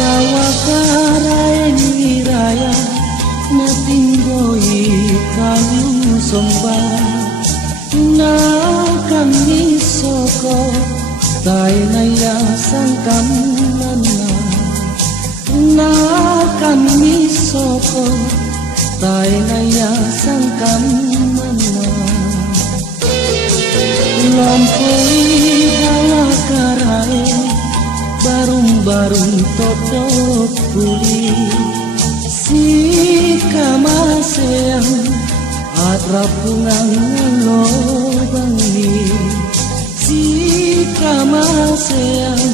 bawa karaeng wiraya natimboi kayu sombang na kami soko tay naya sangkam mana na kami soko tay naya sangkam mana lompoi bawa karaeng barung-barung todot puli si kamaseang atrapungang lobangi si kamaseang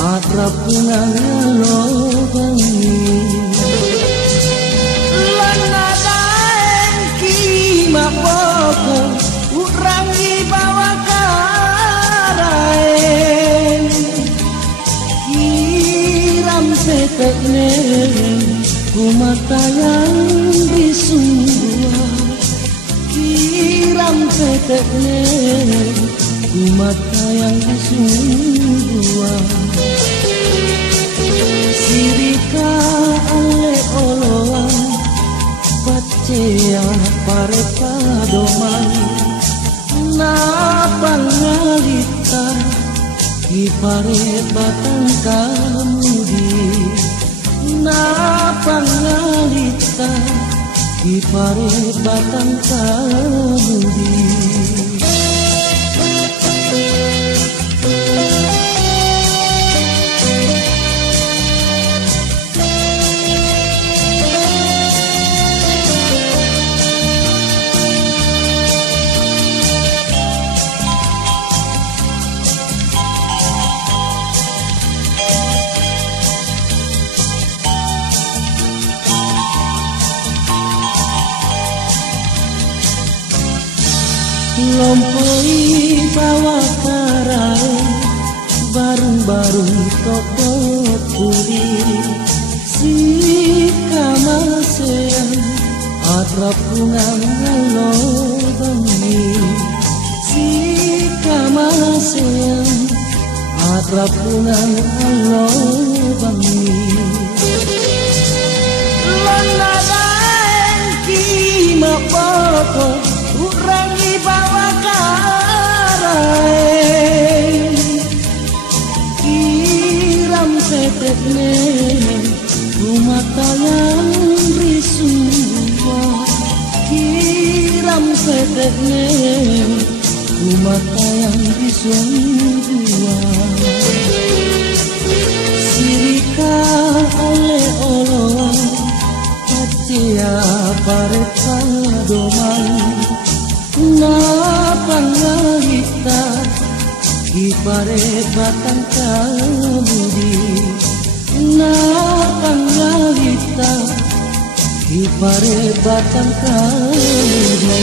atrapungang lobangi lanadaeng kimapoko urangi bawa karaeng kiram petekne kumatayang bisungguah kiram petekne kumatayang bisungguah sirika ale oloan pacea pare padoman na pangalita di pare batang kamudi na pangalita di pare batang kamudi lompoi bawa karaeng barung-barung tokot puri si kamaseang atrapungang lobangi si kamaseang atrapungang lobangi lanadaeng kimapoko urangi bawa karaeng kiram petekne kumatayang risua kiram petekne kumatayang risua sirika ale oloan patia pare padoman na pangalita di pare batang kamudi na pangalita di pare batang kamudi